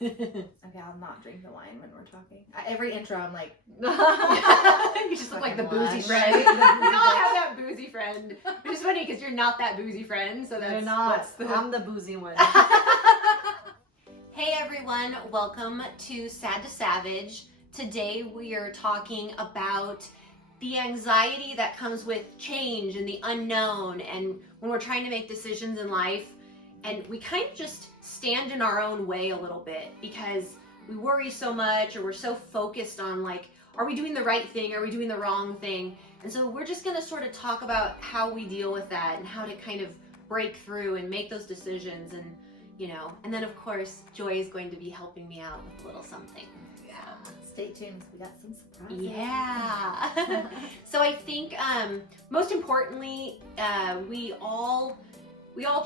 Okay, I'll not drink the wine when we're talking. Every intro, I'm like, you just look like the boozy friend. We all have that boozy friend, which is funny because you're not that boozy friend. So that's I'm the boozy one. Hey everyone, welcome to Sad to Savage. Today we are talking about the anxiety that comes with change and the unknown, and when we're trying to make decisions in life, and we kind of just stand in our own way a little bit because we worry so much, or we're so focused on like, are we doing the right thing? Are we doing the wrong thing? And so we're just gonna sort of talk about how we deal with that and how to kind of break through and make those decisions, and and then of course Joy is going to be helping me out with a little something. yeah, stay tuned. We got some surprises. Yeah. So I think most importantly, we all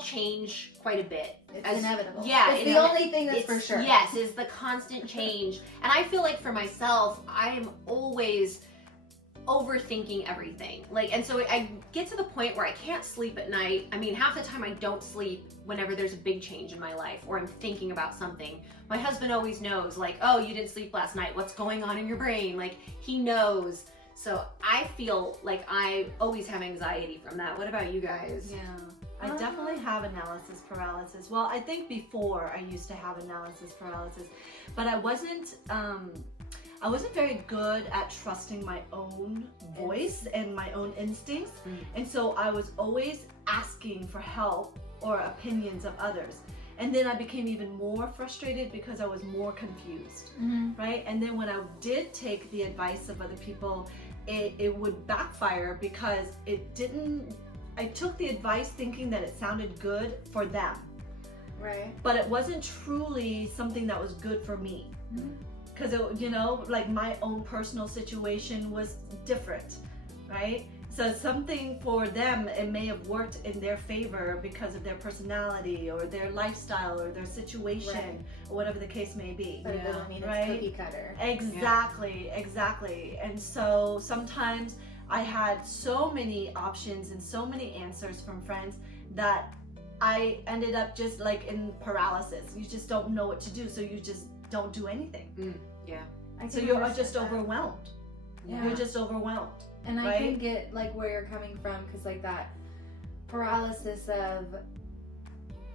change quite a bit. It's inevitable. Yeah, it's the only thing that's for sure. Yes, is the constant change. And I feel like for myself, I am always overthinking everything. And so I get to the point where I can't sleep at night. I mean, half the time I don't sleep whenever there's a big change in my life or I'm thinking about something. My husband always knows, like, oh, you didn't sleep last night. What's going on in your brain? Like, he knows. So I feel like I always have anxiety from that. What about you guys? Yeah. I definitely have analysis paralysis. Well, I think before I used to have analysis paralysis, but I wasn't very good at trusting my own voice and my own instincts. And so I was always asking for help or opinions of others. And then I became even more frustrated because I was more confused, right? And then when I did take the advice of other people, it would backfire because I took the advice thinking that it sounded good for them. Right. But it wasn't truly something that was good for me. Because, like my own personal situation was different, right? So something for them, it may have worked in their favor because of their personality or their lifestyle or their situation, or whatever the case may be. But it doesn't mean it's cookie cutter. Exactly. And so sometimes I had so many options and so many answers from friends that I ended up just like in paralysis. You just don't know what to do, so you just don't do anything. So you're just overwhelmed. Yeah. You're just overwhelmed. And I can get like where you're coming from, because like that paralysis of,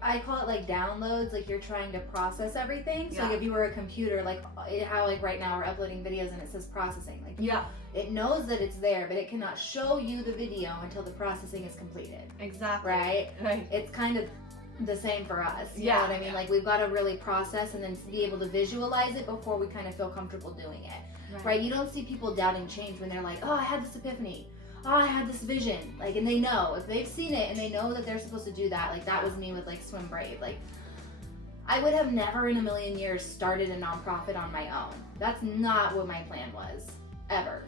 I call it like downloads, like you're trying to process everything. So like if you were a computer, like how like right now we're uploading videos and it says processing. Like it knows that it's there, but it cannot show you the video until the processing is completed. Exactly. Right? It's kind of the same for us. You know what I mean? Like we've got to really process and then be able to visualize it before we kind of feel comfortable doing it. Right? You don't see people doubting change when they're like, oh, I had this epiphany. Oh, I had this vision. Like, and they know, if they've seen it and they know that they're supposed to do that, like that was me with like Swim Brave. Like I would have never in a million years started a nonprofit on my own. That's not what my plan was, ever.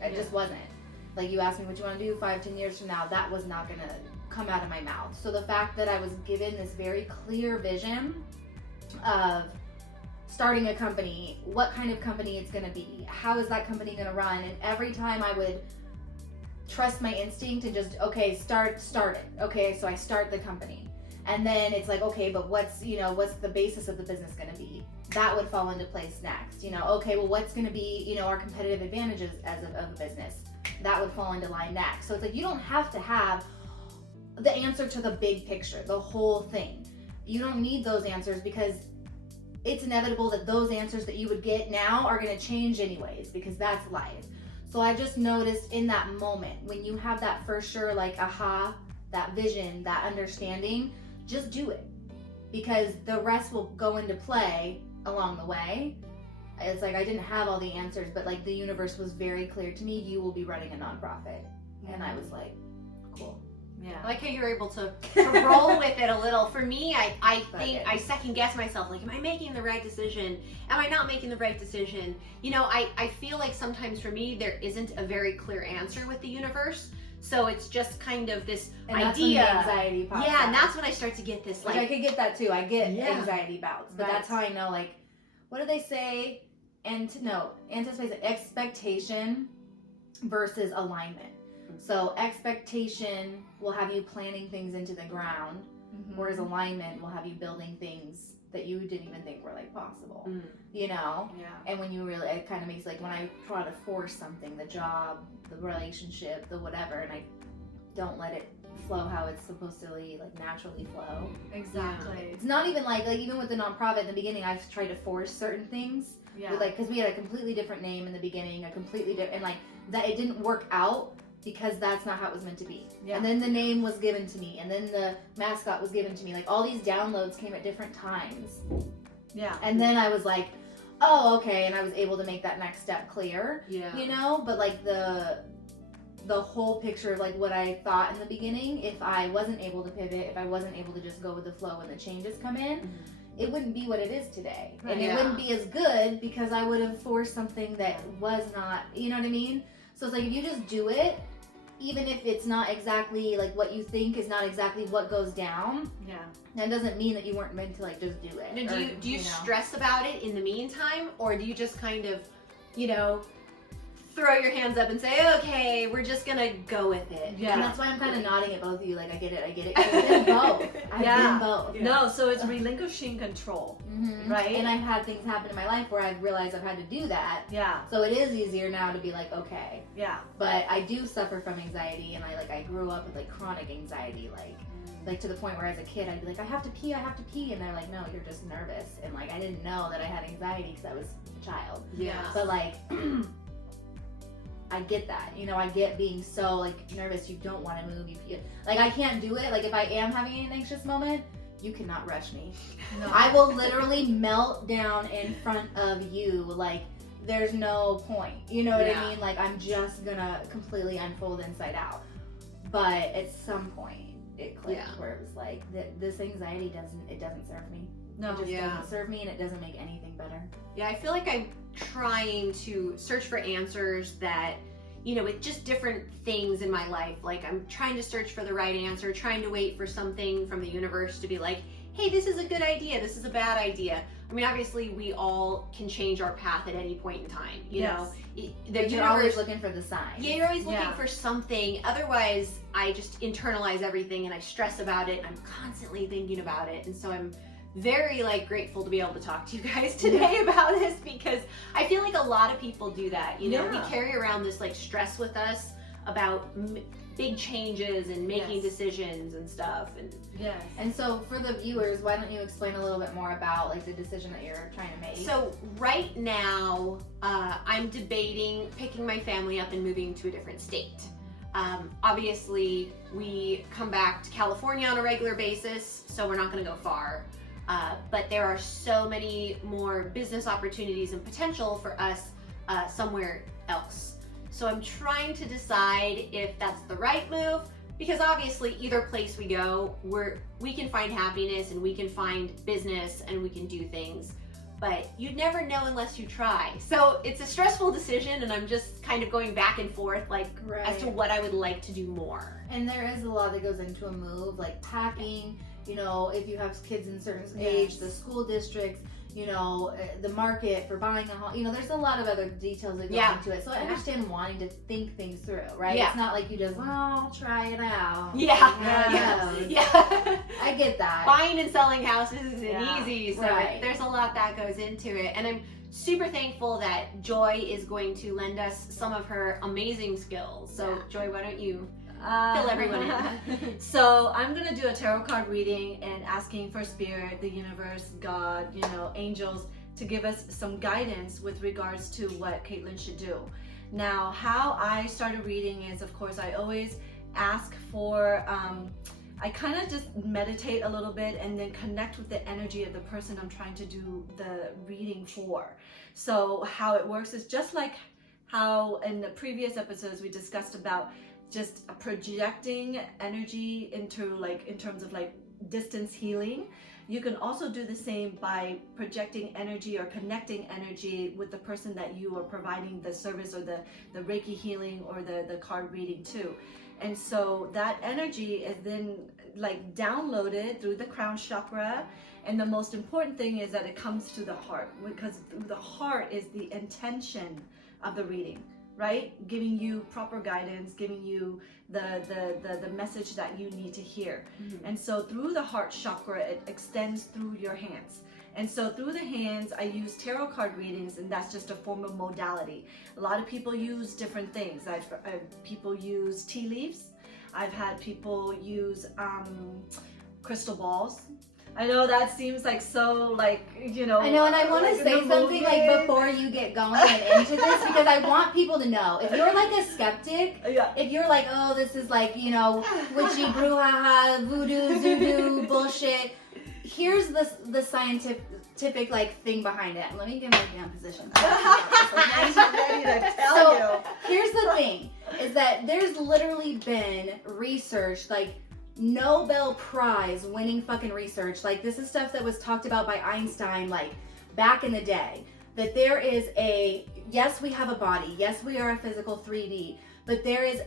It just wasn't. Like you asked me what you want to do 5-10 years from now, that was not gonna come out of my mouth. So the fact that I was given this very clear vision of starting a company, what kind of company it's gonna be, how is that company gonna run, and every time I would trust my instinct and just, okay, start it. Okay, so I start the company. And then it's like, okay, but what's the basis of the business gonna be? That would fall into place next. Okay, well, what's gonna be, our competitive advantages of a business? That would fall into line next. So it's like, you don't have to have the answer to the big picture, the whole thing. You don't need those answers because it's inevitable that those answers that you would get now are gonna change anyways, because that's life. So I just noticed in that moment, when you have that for sure, like, aha, that vision, that understanding, just do it. Because the rest will go into play along the way. It's like I didn't have all the answers, but like the universe was very clear to me, you will be running a nonprofit. And I was like, cool. Yeah. I like how you're able to roll with it a little. For me, I think I second guess myself. Like, am I making the right decision? Am I not making the right decision? I feel like sometimes for me, there isn't a very clear answer with the universe. So it's just kind of this idea. That's when the anxiety pops out. And that's when I start to get this, like, I could get that too. I get anxiety bouts. But that's how I know, like, what do they say? Anticipation, expectation versus alignment. So expectation will have you planning things into the ground, whereas alignment will have you building things that you didn't even think were like possible, you know? Yeah. And when you really, it kind of makes like when I try to force something, the job, the relationship, the whatever, and I don't let it flow how it's supposed to like naturally flow. Exactly. It's not even like even with the nonprofit in the beginning, I've tried to force certain things. Yeah. With, like, because we had a completely different name in the beginning, a completely different, and like that it didn't work out because that's not how it was meant to be. Yeah. And then the name was given to me, and then the mascot was given to me. Like all these downloads came at different times. Yeah. And then I was like, oh, okay, and I was able to make that next step clear. Yeah. You know, but like the whole picture of like what I thought in the beginning, if I wasn't able to pivot, if I wasn't able to just go with the flow when the changes come in, it wouldn't be what it is today. Right. And it wouldn't be as good because I would have forced something that was not, you know what I mean? So it's like if you just do it, even if it's not exactly like what you think is not exactly what goes down, Yeah. that doesn't mean that you weren't meant to like just do it. Now, do you know? stress about it in the meantime, or do you just kind of, you know, throw your hands up and say, okay, we're just gonna go with it? Yeah. And that's why I'm kind of nodding at both of you, like I get it. 'Cause I've been both. I've been both. Yeah. No, so it's relinquishing control. Right. And I've had things happen in my life where I've realized I've had to do that. Yeah. So it is easier now to be like, okay. Yeah. But I do suffer from anxiety, and I grew up with like chronic anxiety, like to the point where as a kid I'd be like, I have to pee, and they're like, no, you're just nervous, and like I didn't know that I had anxiety because I was a child. Yeah. But like I get that, you know, I get being so like nervous, you don't want to move, like I can't do it. Like if I am having an anxious moment, you cannot rush me. No. I will literally melt down in front of you, like there's no point, you know what I mean? Like I'm just gonna completely unfold inside out. But at some point it clicked where it was like this anxiety doesn't serve me. No. It just doesn't serve me, and it doesn't make anything better. Yeah, I feel like I'm trying to search for answers that, you know, with just different things in my life. Like I'm trying to search for the right answer, trying to wait for something from the universe to be like, hey, this is a good idea, this is a bad idea. I mean, obviously we all can change our path at any point in time, you know. You're always looking for the sign. Yeah, you're always looking for something. Otherwise, I just internalize everything and I stress about it. I'm constantly thinking about it. And so I'm very like grateful to be able to talk to you guys today about this, because I feel like a lot of people do that. You know, we carry around this like stress with us about big changes and making decisions and stuff. And And so for the viewers, why don't you explain a little bit more about like the decision that you're trying to make? So right now, I'm debating picking my family up and moving to a different state. Obviously, we come back to California on a regular basis, so we're not going to go far. But there are so many more business opportunities and potential for us somewhere else. So I'm trying to decide if that's the right move, because obviously either place we go, we can find happiness and we can find business and we can do things, but you'd never know unless you try. So it's a stressful decision, and I'm just kind of going back and forth like as to what I would like to do more. And there is a lot that goes into a move, like packing, you know, if you have kids in certain age, the school districts, you know, the market for buying a home, you know, there's a lot of other details that go into it. So I understand wanting to think things through, right? It's not like you just, well, I'll try it out. I get that. Buying and selling houses isn't easy, so there's a lot that goes into it. And I'm super thankful that Joy is going to lend us some of her amazing skills. So Joy, why don't you fill everyone in? So I'm gonna do a tarot card reading and asking for spirit, the universe, God, you know, angels to give us some guidance with regards to what Caitlin should do. Now, how I started reading is, of course, I always ask for, I kind of just meditate a little bit and then connect with the energy of the person I'm trying to do the reading for. So how it works is just like how in the previous episodes we discussed about just projecting energy into like in terms of like distance healing. You can also do the same by projecting energy or connecting energy with the person that you are providing the service or the Reiki healing or the card reading to. And so that energy is then like downloaded through the crown chakra. And the most important thing is that it comes to the heart, because the heart is the intention of the reading. right? Giving you proper guidance, giving you the message that you need to hear. And so through the heart chakra, it extends through your hands. And so through the hands, I use tarot card readings, and that's just a form of modality. A lot of people use different things. People use tea leaves. I've had people use crystal balls. I know that seems like so, like, you know. I know, and I want to say something like before you get going and into this, because I want people to know, if you're like a skeptic, if you're like, oh, this is like, you know, witchy, brouhaha, voodoo, zoodoo, bullshit, here's the scientific like thing behind it. Let me get my damn position. I'm ready to tell you. Here's the thing, is that there's literally been research, like Nobel Prize winning fucking research. Like, this is stuff that was talked about by Einstein, like, back in the day. That there is yes, we have a body. Yes, we are a physical 3D. But there is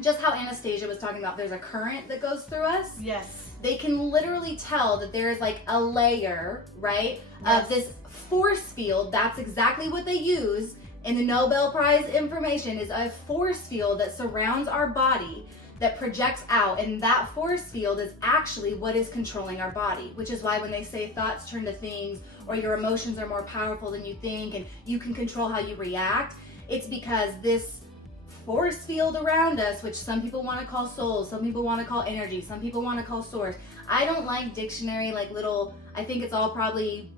just how Anastasia was talking about, there's a current that goes through us. Yes. They can literally tell that there is like a layer, right, of this force field. That's exactly what they use in the Nobel Prize information, is a force field that surrounds our body, that projects out, and that force field is actually what is controlling our body, which is why when they say thoughts turn to things, or your emotions are more powerful than you think, and you can control how you react, it's because this force field around us, which some people want to call soul, some people want to call energy, some people want to call source. I don't like dictionary, like little, I think it's all probably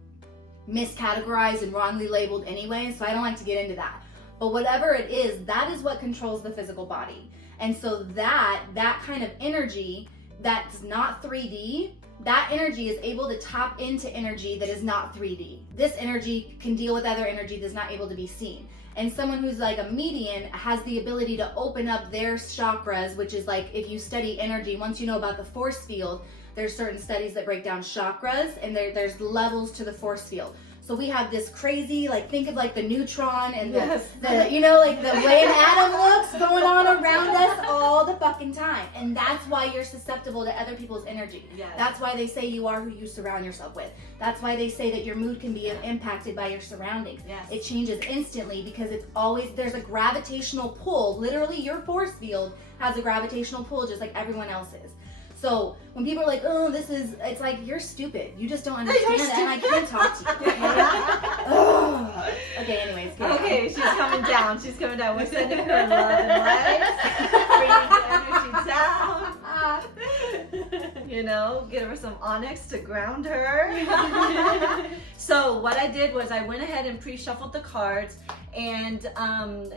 miscategorized and wrongly labeled anyway, so I don't like to get into that. But whatever it is, that is what controls the physical body. And so that kind of energy that's not 3D, that energy is able to tap into energy that is not 3D. This energy can deal with other energy that's not able to be seen. And someone who's like a medium has the ability to open up their chakras, which is like, if you study energy, once you know about the force field, there's certain studies that break down chakras, and there's levels to the force field. So we have this crazy, like, think of like the neutron and the you know, like the way an atom looks going on around us all the fucking time. And that's why you're susceptible to other people's energy. Yes. That's why they say you are who you surround yourself with. That's why they say that your mood can be impacted by your surroundings. Yes. It changes instantly because it's always, there's a gravitational pull. Literally, your force field has a gravitational pull just like everyone else's. So when people are like, oh, it's like, you're stupid. You just don't understand that, and I can't talk to you. Okay, okay, anyways. Okay, she's coming down. She's coming down. We're sending her love and light. Bringing the energy down. You know, give her some onyx to ground her. So what I did was I went ahead and pre-shuffled the cards. And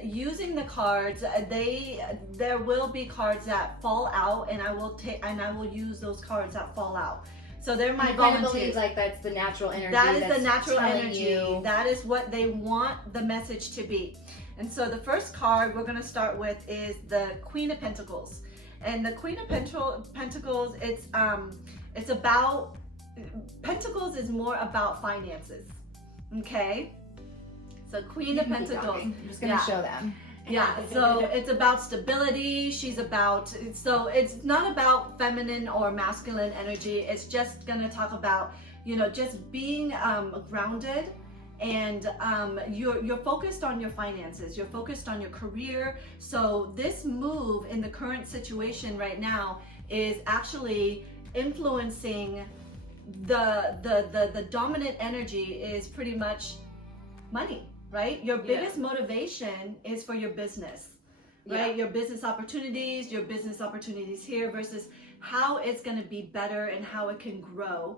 using the cards, there will be cards that fall out, and I will use those cards that fall out. So they're my volunteers. I believe like that's the natural energy. That is the natural energy. That is what they want the message to be. And so the first card we're going to start with is the Queen of Pentacles. And the Queen of Pentacles, it's about, Pentacles is more about finances. Okay? So Queen of Pentacles. I'm just going to show them. Yeah, so it's about stability. So it's not about feminine or masculine energy. It's just going to talk about, you know, just being grounded, and you're focused on your finances. You're focused on your career. So this move in the current situation right now is actually influencing the dominant energy is pretty much money. Right? Your biggest motivation is for your business, right? Your business opportunities here versus how it's going to be better and how it can grow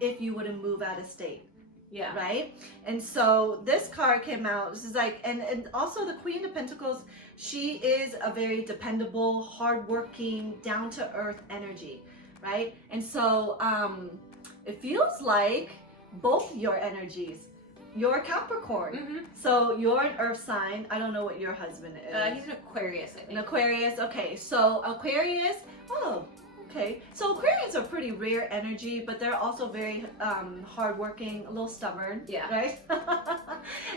if you were to move out of state. Yeah. Right? And so this card came out. This is like, and also the Queen of Pentacles, she is a very dependable, hardworking, down-to-earth energy, right? And so it feels like both your energies. You're a Capricorn, so you're an earth sign. I don't know what your husband is. He's an Aquarius, I think. An Aquarius, okay. So Aquarius, Okay, so Aquarians are pretty rare energy, but they're also very hardworking, a little stubborn. Yeah. Right?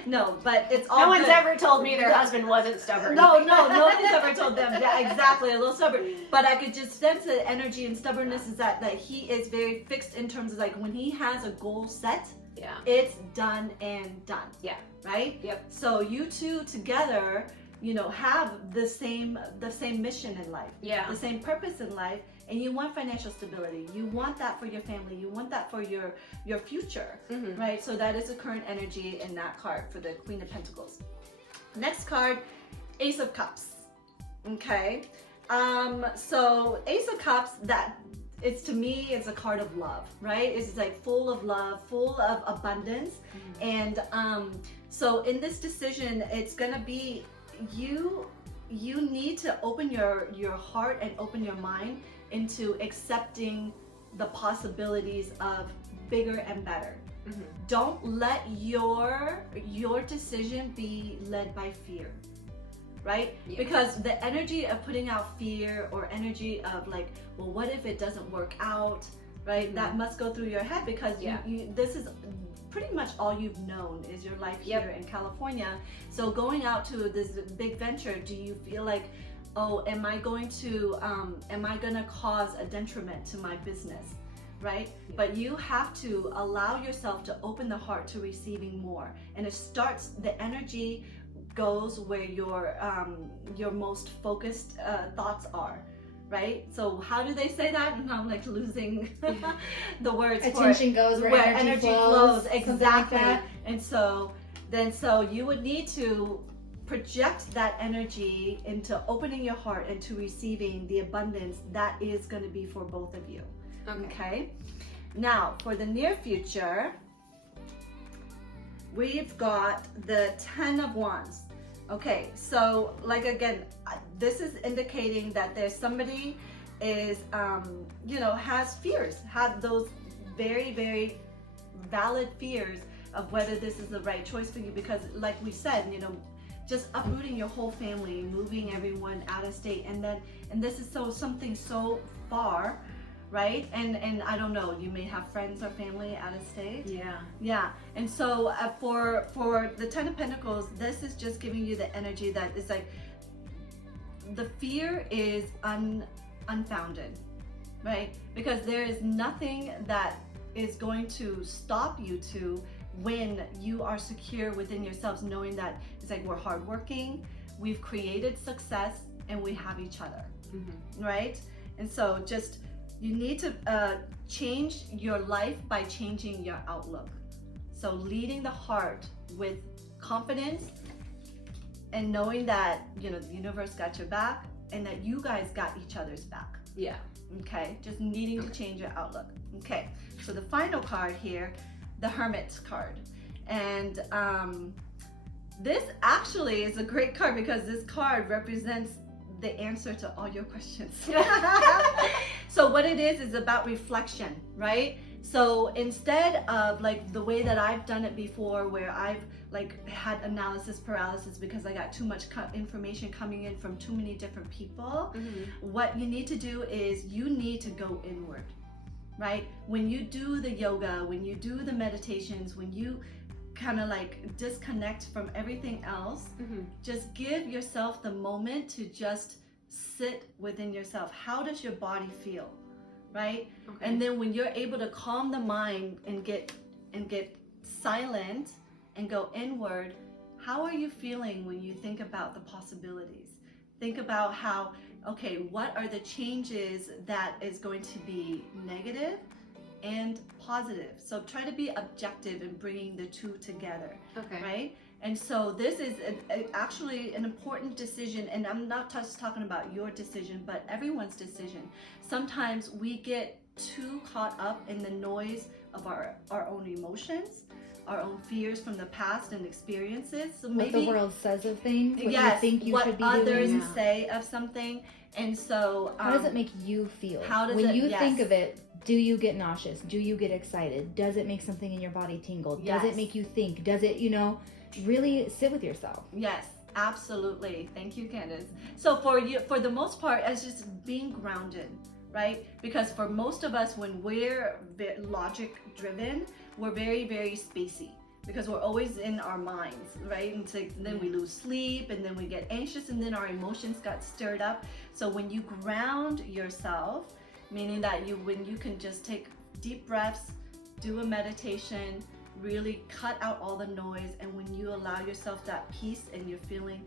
No, but it's all No one's good. ever told me their husband wasn't stubborn. No, nobody's ever told them that. Exactly, a little stubborn. But I could just sense the energy and stubbornness is that he is very fixed in terms of like when he has a goal set, Yeah. it's done and done. Yeah. Right? Yep. So you two together, have the same mission in life. Yeah. The same purpose in life, and you want financial stability. You want that for your family. You want that for your future, Mm-hmm. right? So that is the current energy in that card for the Queen of Pentacles. Next card, Ace of Cups. Okay, so Ace of Cups, to me, it's a card of love, right? It's like full of love, full of abundance, and so in this decision, it's gonna be you need to open your heart and open your mind into accepting the possibilities of bigger and better. Mm-hmm. Don't let your decision be led by fear, right? Yeah. Because the energy of putting out fear or energy of like, well, what if it doesn't work out, right? Mm-hmm. That must go through your head because this is pretty much all you've known is your life here in California. So going out to this big venture, do you feel like, oh, am I gonna cause a detriment to my business, right? But you have to allow yourself to open the heart to receiving more, and the energy goes where your most focused thoughts are. Right? So how do they say that? And I'm like losing the words. Attention goes where energy flows. Exactly. Like and so you would need to project that energy into opening your heart and to receiving the abundance that is going to be for both of you. Okay. Now for the near future, we've got the 10 of Wands. Okay, so like again, this is indicating that there's somebody is has fears, have those very, very valid fears of whether this is the right choice for you, because like we said, just uprooting your whole family, moving everyone out of state, and this is something so far, right? And I don't know, you may have friends or family out of state. Yeah. And so for the 10 of Pentacles, this is just giving you the energy that is like the fear is unfounded, right? Because there is nothing that is going to stop you when you are secure within yourselves, knowing that it's like we're hardworking, we've created success, and we have each other, right? And so just you need to change your life by changing your outlook. So leading the heart with confidence and knowing that, the universe got your back and that you guys got each other's back. Yeah. Okay, just needing to change your outlook. Okay, so the final card here, the Hermit card. And this actually is a great card because this card represents the answer to all your questions. So what it is about reflection, right? So instead of like the way that I've done it before, where I've like had analysis paralysis because I got too much information coming in from too many different people, what you need to do is you need to go inward, right? When you do the yoga, when you do the meditations, when you kind of like disconnect from everything else, just give yourself the moment to just sit within yourself. How does your body feel, right? Okay. And then when you're able to calm the mind and get silent and go inward, how are you feeling when you think about the possibilities? Think about how, okay, what are the changes that is going to be negative and positive? So try to be objective in bringing the two together, right? And so this is actually an important decision, and I'm not just talking about your decision, but everyone's decision. Sometimes we get too caught up in the noise of our own emotions, our own fears from the past and experiences. So maybe what the world says of things, what you think you what should be others doing. say of something. And so how does it make you feel? When you think of it, do you get nauseous? Do you get excited? Does it make something in your body tingle? Does it make you think? Does it, really sit with yourself? Yes, absolutely. Thank you, Candace. So for the most part, it's just being grounded, right? Because for most of us, when we're logic driven, we're very, very spacey because we're always in our minds, right? And so then we lose sleep, and then we get anxious, and then our emotions got stirred up. So when you ground yourself, meaning that when you can just take deep breaths, do a meditation, really cut out all the noise, and when you allow yourself that peace and you're feeling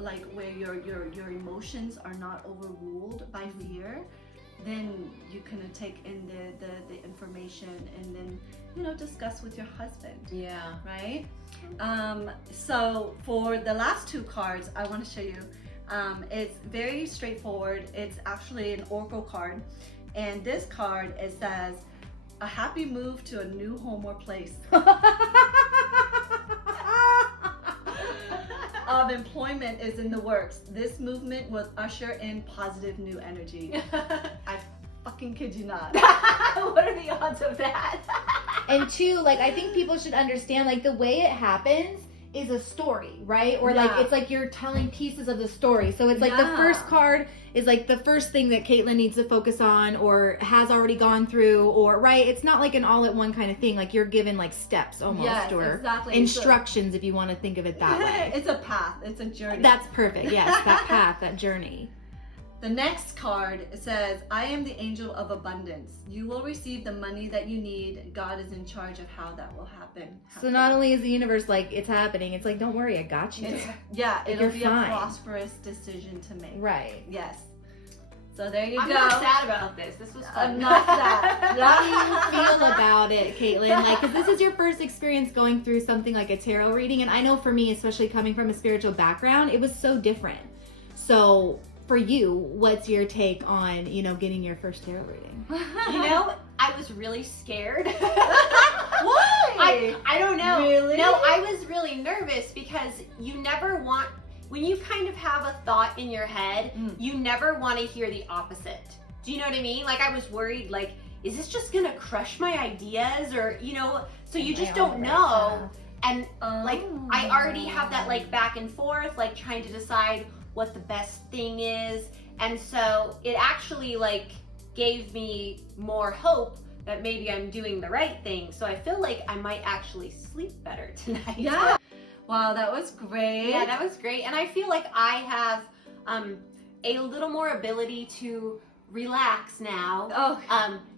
like where your emotions are not overruled by fear, then you can take in the information and then, you know, discuss with your husband. Yeah. Right? So for the last two cards, I want to show you. It's very straightforward. It's actually an oracle card. And this card, it says, a happy move to a new home or place of employment is in the works. This movement will usher in positive new energy. I fucking kid you not. What are the odds of that? And two, like, I think people should understand, like, the way it happens is a story, right? Or like, it's like you're telling pieces of the story. So it's like the first card is like the first thing that Caitlin needs to focus on or has already gone through, or right? It's not like an all-at-one kind of thing. Like you're given like steps almost, or exactly. instructions, if you want to think of it that way. It's a path. It's a journey. That's perfect. Yes, that path, that journey. The next card says, I am the angel of abundance. You will receive the money that you need. God is in charge of how that will happen. So not only is the universe like, it's happening, it's like, don't worry, I got you. It'll be a prosperous decision to make. Right. Yes. So there you go. I'm not sad about this. This was fun. I'm not sad. How do you feel about it, Caitlin? Like, because this is your first experience going through something like a tarot reading. And I know for me, especially coming from a spiritual background, it was so different. So for you, what's your take on, you know, getting your first tarot reading? You know, I was really scared. Why? I don't know. Really? No, I was really nervous because you never want, when you kind of have a thought in your head, you never want to hear the opposite. Do you know what I mean? Like, I was worried, like, is this just gonna crush my ideas? Or, you know, so you just don't know. And like, I already have that like back and forth, like trying to decide what the best thing is. And so it actually like gave me more hope that maybe I'm doing the right thing. So I feel like I might actually sleep better tonight. Yeah. Wow, that was great. Yeah, that was great. And I feel like I have a little more ability to relax now. Oh.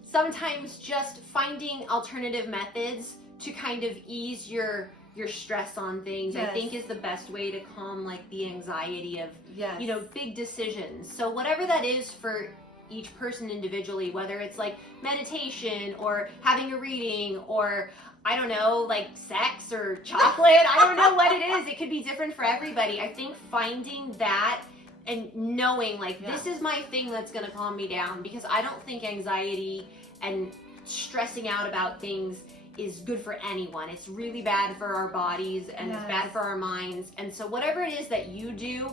Sometimes just finding alternative methods to kind of ease your stress on things, I think is the best way to calm like the anxiety of, you know, big decisions. So whatever that is for each person individually, whether it's like meditation or having a reading or I don't know, like sex or chocolate, I don't know what it is. It could be different for everybody. I think finding that and knowing like this is my thing that's gonna calm me down, because I don't think anxiety and stressing out about things is good for anyone. It's really bad for our bodies and it's bad for our minds. And so whatever it is that you do,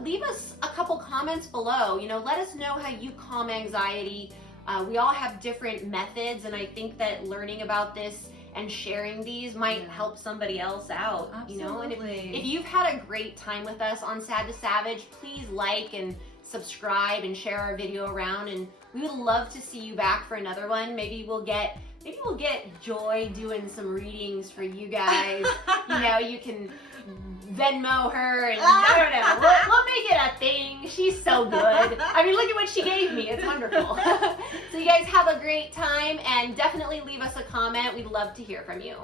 leave us a couple comments below. You know, let us know how you calm anxiety. We all have different methods, and I think that learning about this and sharing these might help somebody else out. Absolutely. You know, and if you've had a great time with us on Sad to Savage, please like and subscribe and share our video around, and we would love to see you back for another one. Maybe we'll get Joy doing some readings for you guys. You know, you can Venmo her, and I don't know. We'll make it a thing. She's so good. I mean, look at what she gave me. It's wonderful. So you guys have a great time, and definitely leave us a comment. We'd love to hear from you.